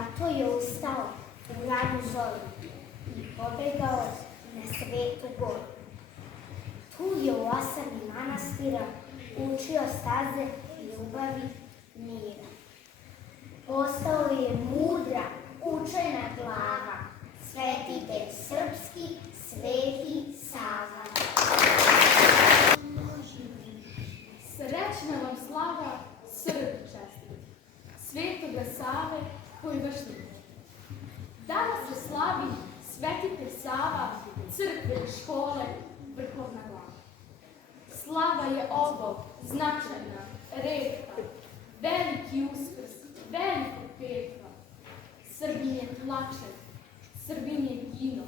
Zato je ustao u ranu zoru i pobegao na Svetu goru. Tu je u osami manastira učio staze ljubavi mira. Postao je mudra, učena glava, svetitelj srpski, Sveti Sava. Srećna vam slava, Srbi čestiti, Svetoga Save koji vaš štiti. Danas se slavi svetitelj Sava, crkve i škole, vrhovna glava. Slava je ovo značajna, retka, veliki uskrs, veliko petva. Srbin je tlačen, Srbin je gino,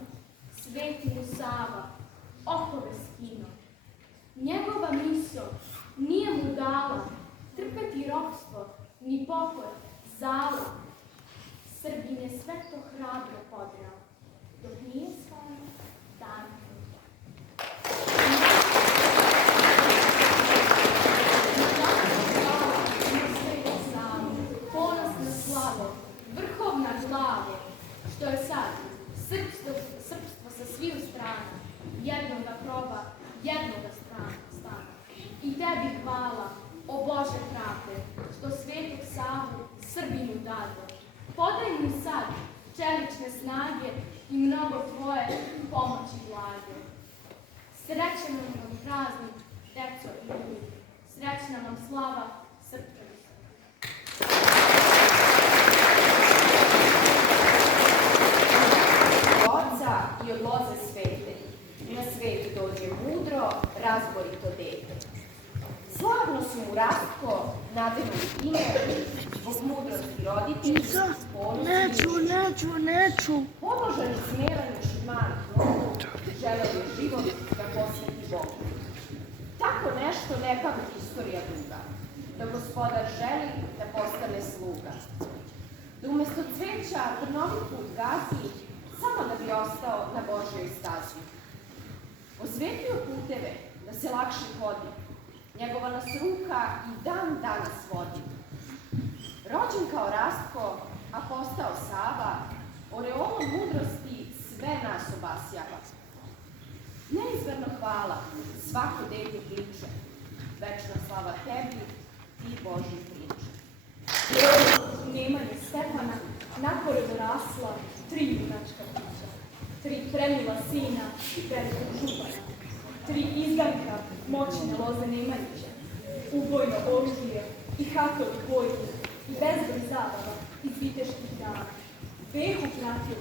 Sveti mu Sava, okove skino. Njegova misao nije mu dala trpeti ropstvo, ni pokor, zala. Srbin je sve to hrabro podrao, dok nije svoj dan. Ponosna slavo, vrhovna glavo, što je sad srpstvo sa sviju strana, jednoga kroba, jednoga stana. I tebi hvala, o Bože pravde, što Svetog Savu Srbinu dade. Podaj mi sad čelične snage i mnogo tvoje pomoći blage. Srećan vam praznik, deco i ljudi. Srećna vam slava, Srpčani. Oca i od loze svete, na svetu dođe mudro, razborito dete. Slavno su mu Rastko, nadenu ime, zbog mudrosti roditelji, Neću. Pobožani smeranju šumaru Bogu, želeo je život da posveti Bogu. Tako nešto ne pamti istorija duga, da gospodar želi da postane sluga. Da umesto cveća trnovit put gazi, samo da bi ostao na Božjoj stazi. Osvetio puteve da se lakše hodi, njegova nas ruka i dan danas vodi. Rođen kao Rastko, a postao Sava, oreolom mudrosti sve nas obasjava. Neizmerno hvala, svako dete kliče, večna slava tebi i Božji priče. Nemanje Stefana napore dorasla 3 junačka bića, 3 premila sina velikog župana, 3 izganka moćne loze Nemanjića, ubojno oružje i hatovi bojni i bezbroj zabava iz viteških dana. Behu pratio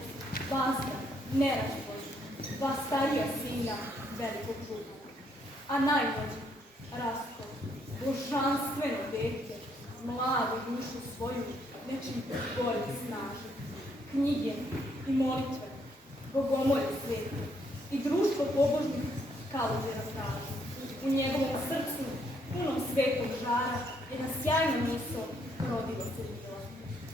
vazda, neražbožno, 2 starija sina velikog župana, a najmlađi, Rastko, božanstveno dete, mladu dušu svoju nečim bolje snaži. Knjige i molitve, bogomolje svijetu i društvo pobožnih kaluzera traži. U njegovom srcu, punom svetog žara, jedna sjajna misao rodilo se bila.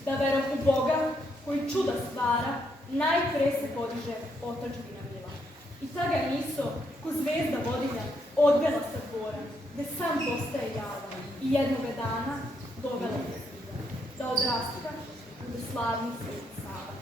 Da verom u Boga, koji čuda stvara, najpre se podiže otadžbina mila. I ta ga misao, ko zvezda vodilja, odvela sa dvora, gde sam postaje javan i jednoga dana dovela je da od Rastka bude slavni Sveti Sava.